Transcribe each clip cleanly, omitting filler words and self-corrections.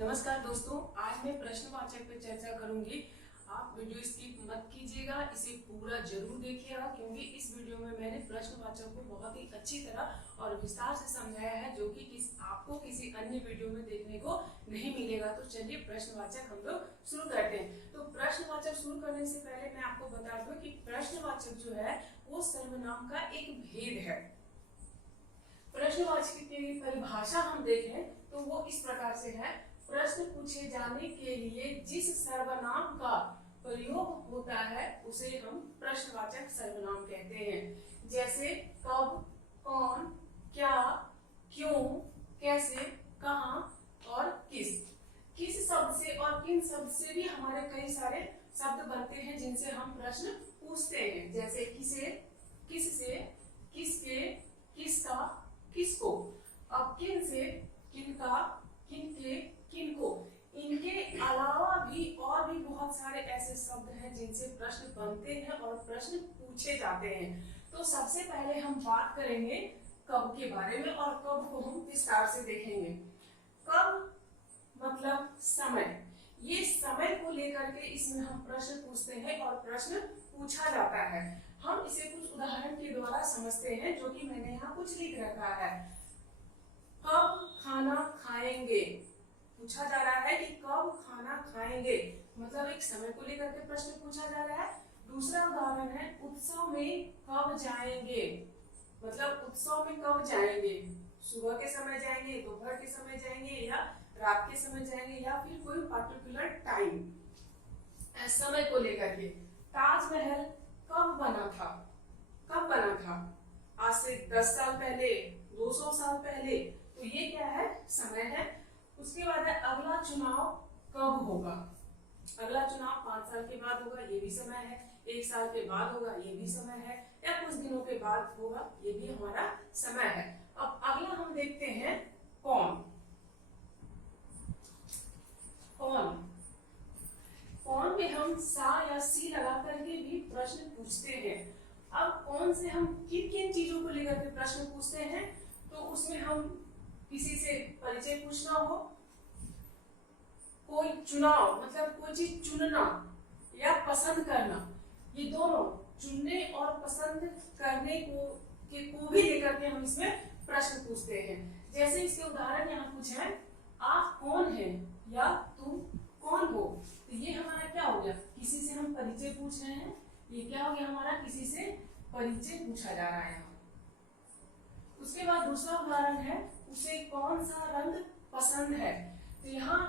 नमस्कार दोस्तों, आज मैं प्रश्नवाचक पे चर्चा करूंगी। आप वीडियो स्किप मत कीजिएगा, इसे पूरा जरूर देखिएगा क्योंकि इस वीडियो में मैंने प्रश्नवाचक को बहुत ही अच्छी तरह और विस्तार से समझाया है जो कि आपको किसी अन्य वीडियो में देखने को नहीं मिलेगा। तो चलिए प्रश्नवाचक हम लोग शुरू करते हैं। तो प्रश्नवाचक शुरू करने से पहले मैं आपको बता दूं कि प्रश्नवाचक जो है वो सर्वनाम का एक भेद है। प्रश्नवाचक की परिभाषा हम देखें तो वो इस प्रकार से है: प्रश्न पूछे जाने के लिए जिस सर्वनाम का प्रयोग होता है उसे हम प्रश्नवाचक सर्वनाम कहते हैं। जैसे कब, कौन, क्या, क्यों, कैसे, कहां और किस शब्द से और किन शब्द से भी हमारे कई सारे शब्द बनते हैं जिनसे हम प्रश्न पूछते हैं। जैसे किसे, किससे, किसके, किसका, किसको। अब किन से, किनका, किनके, किनको। इनके अलावा भी और भी बहुत सारे ऐसे शब्द हैं जिनसे प्रश्न बनते हैं और प्रश्न पूछे जाते हैं। तो सबसे पहले हम बात करेंगे कब के बारे में और कब को हम विस्तार से देखेंगे। कब मतलब समय। ये समय को लेकर के इसमें हम प्रश्न पूछते हैं और प्रश्न पूछा जाता है। हम इसे कुछ उदाहरण के द्वारा समझते हैं जो कि मैंने यहाँ कुछ लिख रखा है। कब खाना खाएंगे, पूछा जा रहा है कि कब खाना खाएंगे, मतलब एक समय को लेकर के प्रश्न पूछा जा रहा है। दूसरा उदाहरण है उत्सव में कब जाएंगे, मतलब उत्सव में कब जाएंगे, सुबह के समय जाएंगे, दोपहर के समय जाएंगे या रात के समय जाएंगे या फिर कोई पर्टिकुलर टाइम समय को लेकर के। ताजमहल कब बना था, कब बना था, आज से 10 साल पहले, 200 साल पहले। तो ये क्या है, समय है। उसके बाद है अगला चुनाव कब होगा, अगला चुनाव 5 साल के बाद होगा, ये भी समय है। 1 साल के बाद होगा, ये भी समय है। या कुछ दिनों के बाद होगा, ये भी हमारा समय है। अब अगला हम देखते हैं कौन। कौन कौन में हम सा या सी लगा करके भी प्रश्न पूछते हैं। अब कौन से हम किन किन चीजों को लेकर के प्रश्न पूछते हैं, तो उसमें हम किसी से परिचय पूछना हो, कोई चुनाव मतलब कोई चीज चुनना या पसंद करना, ये दोनों चुनने और पसंद करने को भी लेकर के हम इसमें प्रश्न पूछते हैं। जैसे इसके उदाहरण यहाँ कुछ है, आप कौन हैं या तुम कौन हो। तो ये हमारा क्या हो गया, किसी से हम परिचय पूछ रहे हैं। ये क्या हो गया हमारा, किसी से परिचय पूछा जा रहा है। उसके बाद दूसरा उदाहरण है उसे कौन सा रंग पसंद है। तो यहाँ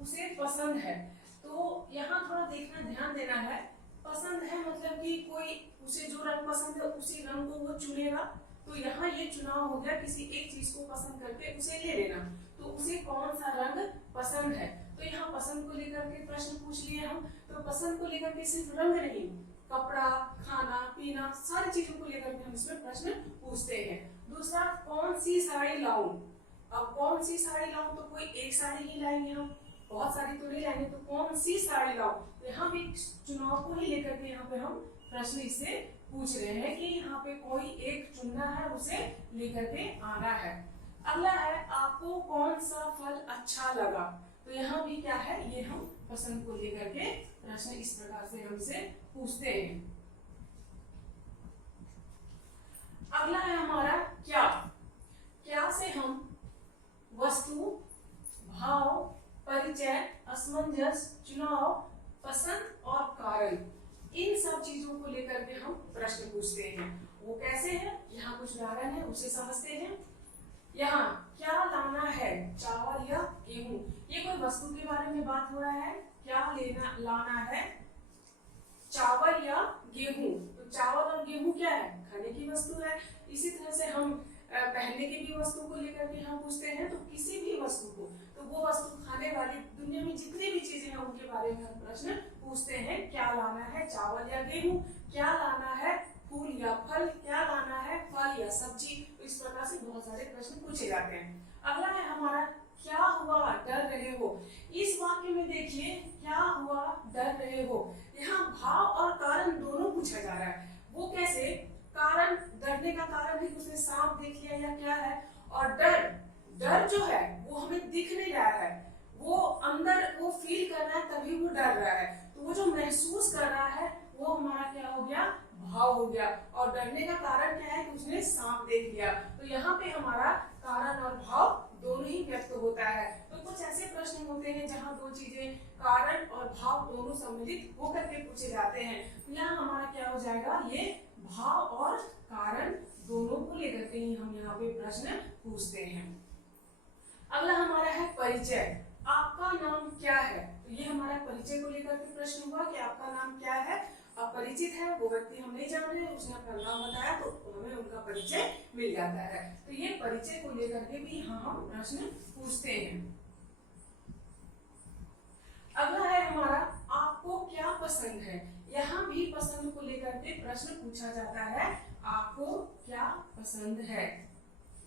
उसे पसंद है, तो यहाँ थोड़ा देखना, ध्यान देना है। पसंद है मतलब कि कोई उसे जो रंग पसंद है उसी रंग को वो चुनेगा। तो यहाँ ये चुनाव हो गया, किसी एक चीज को पसंद करके उसे ले लेना। तो उसे कौन सा रंग पसंद है, तो यहाँ पसंद को लेकर के प्रश्न पूछ लिए हम। तो पसंद को लेकर के सिर्फ रंग नहीं, कपड़ा, खाना पीना, सारी चीजों को लेकर के हम इसमें प्रश्न पूछते हैं। दूसरा कौन सी साड़ी लाऊं। अब कौन सी साड़ी लाऊं, तो कोई एक साड़ी ही लाएंगे हम, बहुत सारी तो नहीं लाएंगे। तो कौन सी साड़ी लाऊं, तो यहाँ भी चुनाव को ही लेकर के यहाँ पे हम प्रश्न इससे पूछ रहे हैं कि यहाँ पे कोई एक चुनना है, उसे लेकर के आना है। अगला है आपको कौन सा फल अच्छा लगा। तो यहाँ भी क्या है, ये हम पसंद को लेकर के प्रश्न इस प्रकार से हमसे पूछते हैं। अगला है हमारा क्या। क्या से हम वस्तु, भाव, परिचय, असमंजस, चुनाव, पसंद और कारण, इन सब चीजों को लेकर के हम प्रश्न पूछते हैं। वो कैसे है, यहाँ कुछ उदाहरण है, उसे समझते हैं। यहाँ क्या लाना है, चावल या गेहूं। ये कोई वस्तु के बारे में बात हो रहा है। क्या लाना है, चावल या गेहूं। तो चावल और गेहूं क्या है, खाने की वस्तु है। इसी तरह से हम पहनने की भी वस्तु को लेकर के हम पूछते हैं। तो किसी भी वस्तु को, तो वो वस्तु खाने वाली दुनिया में जितनी भी चीजें हैं उनके बारे में हम प्रश्न पूछते हैं। क्या लाना है, चावल या गेहूं। क्या लाना है, फूल या फल। क्या लाना है, फल या सब्जी। तो इस प्रकार से बहुत सारे प्रश्न पूछे जाते हैं। अगला है हमारा क्या हुआ, डर रहे हो। इस वाक्य में देखिए क्या हुआ, डर रहे हो। यहाँ भाव और कारण दोनों पूछा जा रहा है। वो कैसे, कारण, डरने का कारण है उसने सांप देख लिया या क्या है। और डर जो है वो हमें दिख नहीं रहा है, वो वो फील कर रहा है तभी वो डर रहा है। तो वो जो महसूस कर रहा है वो हमारा क्या हो गया, भाव हो गया। और डरने का कारण क्या है कि उसने सांप देख लिया। तो यहाँ पे हमारा कारण और भाव दोनों ही व्यक्त होता है। तो कुछ ऐसे प्रश्न होते हैं जहाँ दो चीजें कारण और भाव दोनों सम्मिलित होकर के पूछे जाते हैं। तो यहाँ हमारा क्या हो जाएगा, ये भाव और कारण दोनों को लेकर के ही हम यहाँ पे प्रश्न पूछते हैं। अगला हमारा है परिचय। आपका नाम क्या है? तो ये हमारा परिचय को लेकर के प्रश्न हुआ कि आपका नाम क्या है। अपरिचित है, वो व्यक्ति हम नहीं जान रहे, उसने अपना नाम बताया तो हमें उनका परिचय मिल जाता है। तो ये परिचय को लेकर के भी हम प्रश्न पूछते हैं। अगला है हमारा आपको क्या पसंद है। यहाँ भी पसंद को लेकर के प्रश्न पूछा जाता है। आपको क्या पसंद है,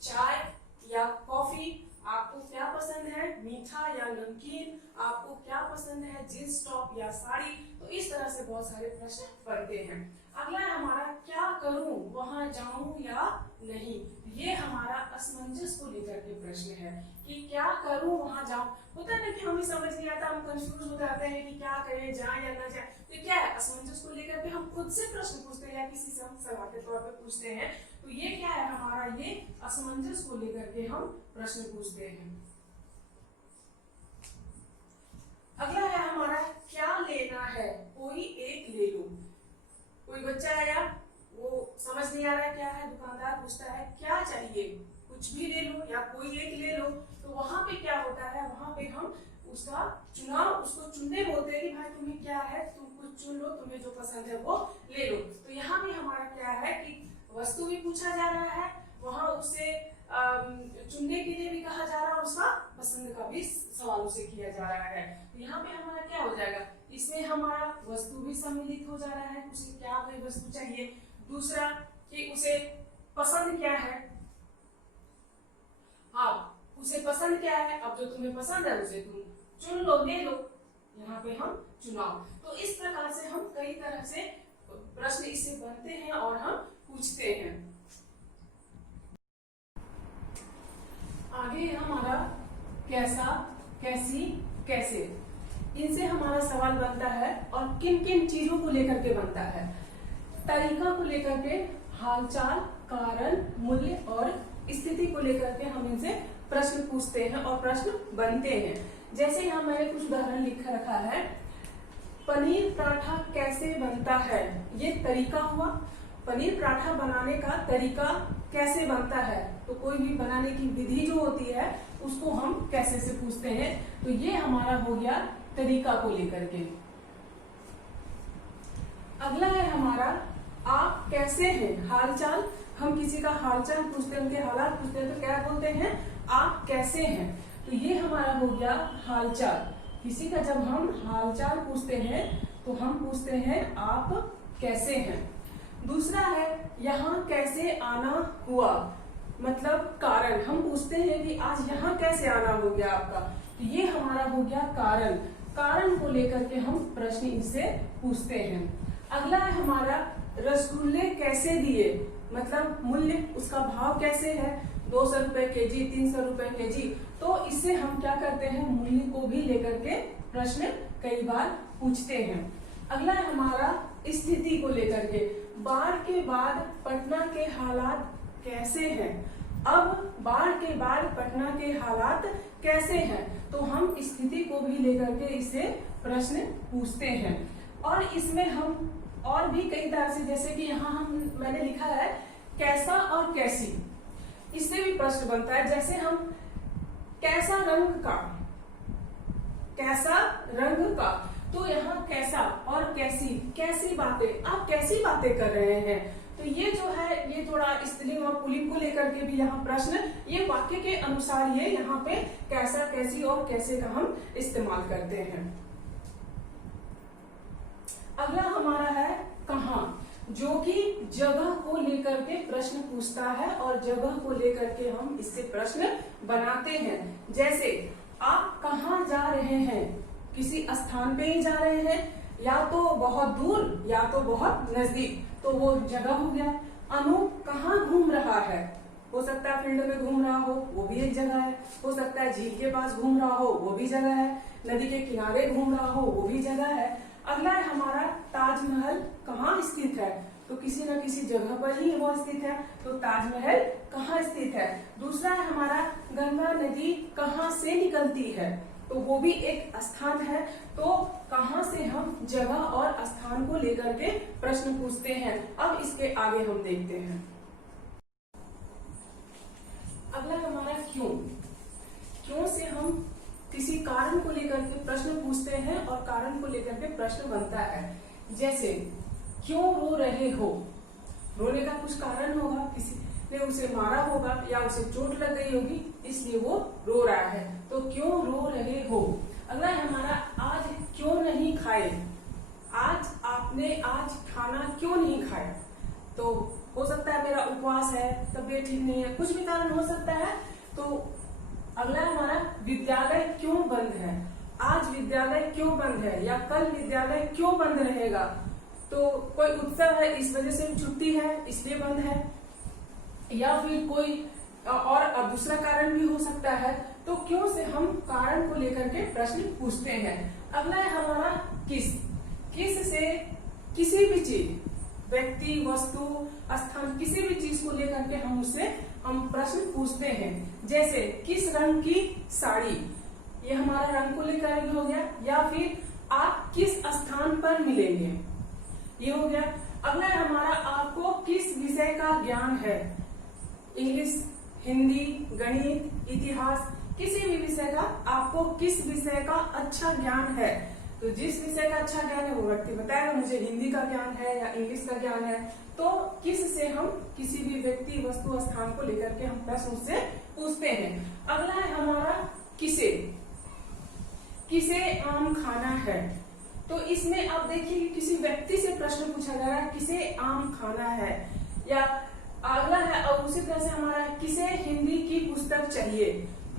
चाय या कॉफी? आपको क्या पसंद है, मीठा या नमकीन? आपको क्या पसंद है, जींस टॉप या साड़ी? तो इस तरह से बहुत सारे प्रश्न बनते हैं। अगला है हमारा क्या करूं, वहां जाऊं या नहीं? ये हमारा असमंजस को लेकर के प्रश्न है कि क्या करूं, वहां जाऊं। होता है ना कि हमें समझ नहीं आता, हम कंफ्यूज हो जाते हैं कि क्या करें, जाए या ना जाए। तो क्या है, असमंजस को लेकर के हम खुद से प्रश्न पूछते हैं या किसी से हम सलाह के तौर पे पूछते हैं। तो ये क्या है हमारा, ये असमंजस को लेकर के हम प्रश्न पूछते हैं। अगला है हमारा क्या लेना है, कोई एक ले लो। कोई बच्चा आया, वो समझ नहीं आ रहा है क्या है, दुकानदार पूछता है क्या चाहिए, कुछ भी ले लो या कोई एक ले लो। तो वहां पे क्या होता है, वहां पे हम उसका चुनाव, उसको चुनने बोलते हैं कि भाई तुम्हें क्या है, तुम कुछ चुन लो, तुम्हें जो पसंद है वो ले लो। तो यहाँ भी हमारा क्या है कि वस्तु भी पूछा जा रहा है, वहां उसे चुनने के लिए भी कहा जा रहा है, उसका पसंद का भी सवाल उसे किया जा रहा है। तो यहाँ पे हमारा क्या हो जाएगा, इसमें हमारा वस्तु भी सम्मिलित हो जा रहा है, उसे क्या भाई वस्तु चाहिए। दूसरा कि उसे पसंद क्या है, हाँ उसे पसंद क्या है, अब जो तुम्हें पसंद है उसे तुम चुन लो, ले लो। यहाँ पे हम चुनाव। तो इस प्रकार से हम कई तरह से प्रश्न इससे बनते हैं और हम पूछते हैं। आगे हमारा कैसा, कैसी, कैसे, इनसे हमारा सवाल बनता है और किन किन चीजों को लेकर के बनता है। तरीका को लेकर के, हालचाल, कारण, मूल्य और स्थिति को लेकर के हम इनसे प्रश्न पूछते हैं और प्रश्न बनते हैं। जैसे यहाँ मैंने कुछ उदाहरण लिख रखा है। पनीर पराठा कैसे बनता है, ये तरीका हुआ। पनीर पराठा बनाने का तरीका कैसे बनता है, तो कोई भी बनाने की विधि जो होती है उसको हम कैसे से पूछते हैं। तो ये हमारा हो गया तरीका को लेकर के। अगला है हमारा आप कैसे हैं, हालचाल। हम किसी का हालचाल पूछते हैं, उनके हालात पूछते हैं, तो क्या बोलते हैं, आप कैसे हैं। तो ये हमारा हो गया हालचाल। किसी का जब हम हालचाल पूछते हैं तो हम पूछते हैं आप कैसे हैं। दूसरा है यहाँ कैसे आना हुआ, मतलब कारण। हम पूछते हैं कि आज यहाँ कैसे आना हो गया आपका, तो ये हमारा हो गया कारण। कारण को लेकर के हम प्रश्न इनसे पूछते हैं। अगला है हमारा रसगुल्ले कैसे दिए, मतलब मूल्य, उसका भाव कैसे है, 200 रुपए केजी, 300 रुपए केजी। तो इससे हम क्या करते हैं, मूल्य को भी लेकर के प्रश्न कई बार पूछते हैं। अगला है हमारा स्थिति को लेकर के, बाढ़ के बाद पटना के हालात कैसे हैं। अब बाढ़ के बाद पटना के हालात कैसे हैं, तो हम स्थिति को भी लेकर के इसे प्रश्न पूछते हैं। और इसमें हम और भी कई तरह से, जैसे कि यहाँ मैंने लिखा है कैसा और कैसी, इससे भी प्रश्न बनता है। जैसे हम कैसा रंग का, कैसा रंग का, तो यहाँ कैसा और कैसी, कैसी बातें, आप कैसी बातें कर रहे हैं। तो ये जो है ये थोड़ा स्त्रीलिंग और पुल्लिंग को लेकर के भी यहाँ प्रश्न, ये वाक्य के अनुसार ये यहाँ पे कैसा, कैसी और कैसे का हम इस्तेमाल करते हैं। अगला हमारा है कहाँ, जो कि जगह को लेकर के प्रश्न पूछता है और जगह को लेकर के हम इससे प्रश्न बनाते हैं। जैसे आप कहाँ जा रहे हैं, किसी स्थान पे ही जा रहे हैं, या तो बहुत दूर या तो बहुत नजदीक, तो वो जगह हो गया। अनु कहाँ घूम रहा है, हो सकता है फील्ड में घूम रहा हो, वो भी एक जगह है। हो सकता है झील के पास घूम रहा हो, वो भी जगह है। नदी के किनारे घूम रहा हो, वो भी जगह है। अगला है हमारा ताजमहल कहाँ स्थित है, तो किसी न किसी जगह पर ही वो स्थित है, तो ताजमहल कहाँ स्थित है। दूसरा है हमारा गंगा नदी कहाँ से निकलती है, तो वो भी एक स्थान है। तो कहाँ से हम जगह और स्थान को लेकर के प्रश्न पूछते हैं। अब इसके आगे हम देखते हैं। अगला हमारा क्यों। क्यों से हम किसी कारण को लेकर के प्रश्न पूछते हैं और कारण को लेकर के प्रश्न बनता है। जैसे क्यों रो रहे हो, रोने का कुछ कारण होगा, किसी ने उसे मारा होगा या उसे चोट लग गई होगी, इसलिए वो रो रहा है, तो क्यों रो रहे हो। अगला है हमारा आज क्यों नहीं खाए, आज आपने आज खाना क्यों नहीं खाया, तो हो सकता है मेरा उपवास है, तबीयत ठीक नहीं है, कुछ भी कारण हो सकता है। तो अगला हमारा विद्यालय क्यों बंद है, आज विद्यालय क्यों बंद है या कल विद्यालय क्यों बंद रहेगा, तो कोई उत्सव है इस वजह से छुट्टी है इसलिए बंद है, या फिर कोई और दूसरा कारण भी हो सकता है। तो क्यों से हम कारण को लेकर के प्रश्न पूछते हैं। अगला है हमारा किस। किस से किसी भी चीज, व्यक्ति, वस्तु, स्थान, किसी भी चीज को लेकर के हम प्रश्न पूछते हैं। जैसे किस रंग की साड़ी, ये हमारा रंग को लेकर हो गया, या फिर आप किस स्थान पर मिलेंगे, ये हो गया। अगला है हमारा आपको किस विषय का ज्ञान है, इंग्लिश, हिंदी, गणित, इतिहास, किसी भी विषय का आपको किस विषय का अच्छा ज्ञान है, तो जिस विषय का अच्छा ज्ञान है वो व्यक्ति बताएगा मुझे हिंदी का ज्ञान है या इंग्लिश का ज्ञान है। तो किस से हम किसी भी व्यक्ति, वस्तु, स्थान को लेकर के हम प्रश्न उससे पूछते हैं। अगला है हमारा किसे। किसे आम खाना है, तो इसमें आप देखिए किसी व्यक्ति से प्रश्न पूछा जा रहा है, किसे आम खाना है। या अगला है और उसी तरह से हमारा किसे हिंदी की पुस्तक चाहिए,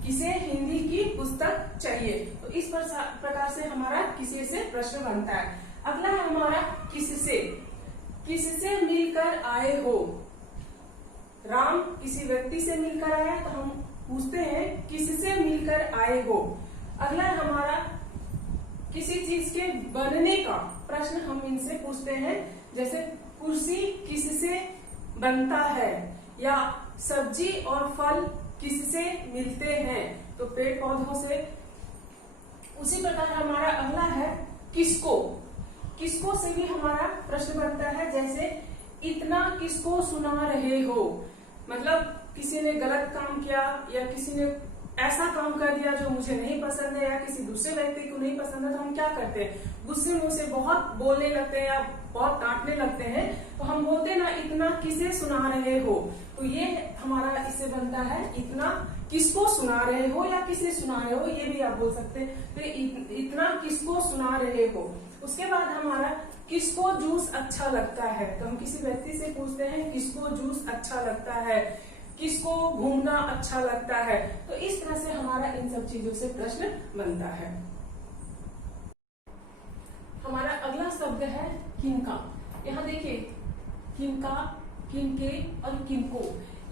किसे हिंदी की पुस्तक चाहिए, तो इस प्रकार से हमारा किसी से प्रश्न बनता है। अगला है हमारा किससे। किससे मिलकर आए हो, राम किसी व्यक्ति से मिलकर आया तो हम पूछते हैं किससे मिलकर आए हो। अगला है हमारा किसी चीज के बनने का प्रश्न हम इनसे पूछते हैं। जैसे कुर्सी किससे बनता है, या सब्जी और फल किससे मिलते हैं, तो पेड़ पौधों से। उसी प्रकार हमारा अगला है किसको। किसको से भी हमारा प्रश्न बनता है। जैसे इतना किसको सुना रहे हो, मतलब किसी ने गलत काम किया या किसी ने ऐसा काम कर दिया जो मुझे नहीं पसंद है या किसी दूसरे व्यक्ति को नहीं पसंद है, तो हम क्या करते हैं, गुस्से मुंह से बहुत बोलने लगते हैं या बहुत डांटने लगते हैं, तो हम बोलते ना इतना किसे सुना रहे हो, तो ये हमारा इससे बनता है इतना किसको सुना रहे हो या किसे सुना रहे हो, ये भी आप बोल सकते हैं। तो इतना किसको सुना रहे हो। उसके बाद हमारा किसको जूस अच्छा लगता है, तो हम किसी व्यक्ति से पूछते हैं किसको जूस अच्छा लगता है, किसको घूमना अच्छा लगता है। तो इस तरह से हमारा इन सब चीजों से प्रश्न बनता है। हमारा अगला शब्द है किनका। यहाँ देखिए किनका, किनके और किनको,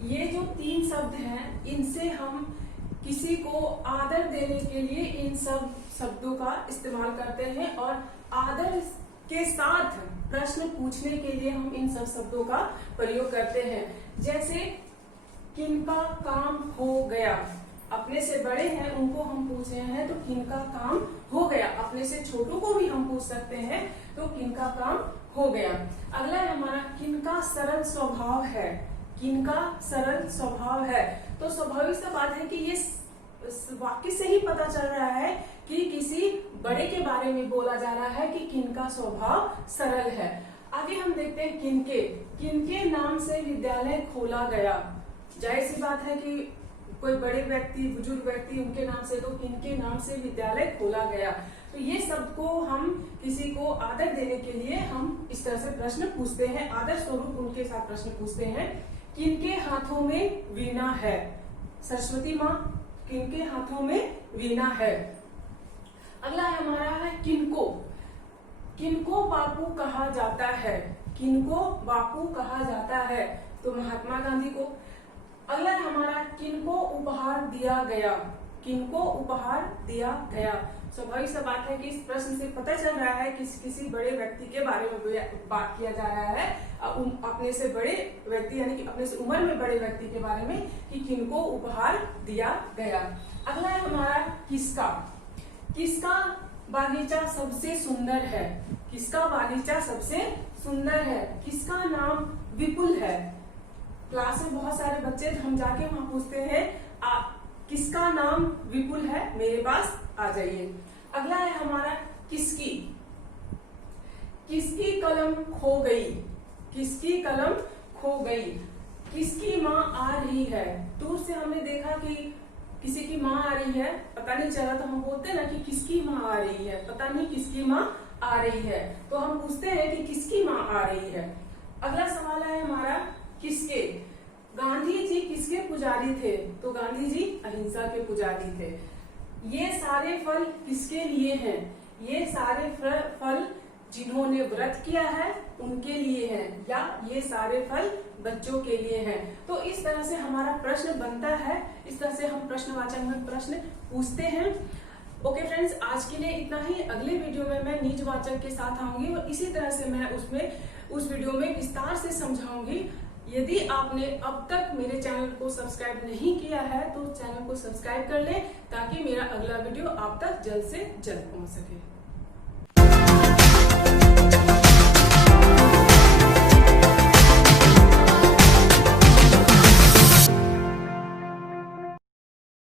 ये जो तीन शब्द हैं इनसे हम किसी को आदर देने के लिए इन सब शब्दों का इस्तेमाल करते हैं और आदर के साथ प्रश्न पूछने के लिए हम इन सब शब्दों का प्रयोग करते हैं। जैसे किनका काम हो गया, अपने से बड़े हैं उनको हम पूछ रहे हैं तो किनका काम हो गया। अपने से छोटों को भी हम पूछ सकते हैं तो किनका काम हो गया। अगला है हमारा किनका सरल स्वभाव है। किनका सरल स्वभाव है, तो स्वाभाविक सा बात है कि ये वाक्य से ही पता चल रहा है कि किसी बड़े के बारे में बोला जा रहा है कि किनका स्वभाव सरल है। आगे हम देखते हैं किनके। किनके नाम से विद्यालय खोला गया, जाहिर सी बात है कि कोई बड़े व्यक्ति, बुजुर्ग व्यक्ति, उनके नाम से, तो किनके नाम से विद्यालय खोला गया। तो ये शब्द को हम किसी को आदर देने के लिए हम इस तरह से प्रश्न पूछते हैं, आदर स्वरूप उनके साथ प्रश्न पूछते हैं। किनके हाथों में वीणा है, सरस्वती माँ किनके हाथों में वीणा है। अगला है हमारा है किनको। किनको बापू कहा जाता है, किनको बापू कहा जाता है, तो महात्मा गांधी को। अगला हमारा किनको उपहार दिया गया, किनको उपहार दिया गया। स्वाभाविक सा बात है कि इस प्रश्न से पता चल रहा है कि किसी बड़े व्यक्ति के बारे में बात किया जा रहा है, अपने से बड़े व्यक्ति यानी कि अपने से उम्र में बड़े व्यक्ति के बारे में कि किनको उपहार दिया गया। अगला है हमारा किसका, किसका बागीचा सबसे सुंदर है, किसका बागीचा सबसे सुंदर है, किसका नाम विपुल है। क्लास में बहुत सारे बच्चे हम जाके वहां पूछते हैं किसका नाम विपुल है, मेरे पास आ जाइए। अगला है हमारा किसकी, किसकी कलम खो गई, किसकी कलम खो गई, किसकी माँ आ रही है। दूर से हमने देखा कि किसी की माँ आ रही है, पता नहीं चला तो हम बोलते हैं ना कि किसकी माँ आ रही है, पता नहीं किसकी माँ आ रही है, तो हम पूछते हैं कि किसकी माँ आ रही है। अगला सवाल है हमारा किसके, गांधी जी किसके पुजारी थे, तो गांधी जी अहिंसा के पुजारी थे। ये सारे फल किसके लिए हैं, ये सारे फल जिन्होंने व्रत किया है उनके लिए हैं, या ये सारे फल बच्चों के लिए हैं। तो इस तरह से हमारा प्रश्न बनता है, इस तरह से हम प्रश्नवाचक में प्रश्न पूछते हैं। ओके फ्रेंड्स, आज के लिए इतना ही। अगले वीडियो में मैं निजवाचक के साथ आऊंगी और इसी तरह से मैं उस वीडियो में विस्तार से समझाऊंगी। यदि आपने अब तक मेरे चैनल को सब्सक्राइब नहीं किया है तो चैनल को सब्सक्राइब कर लें ताकि मेरा अगला वीडियो आप तक जल्द से जल्द पहुंच सके।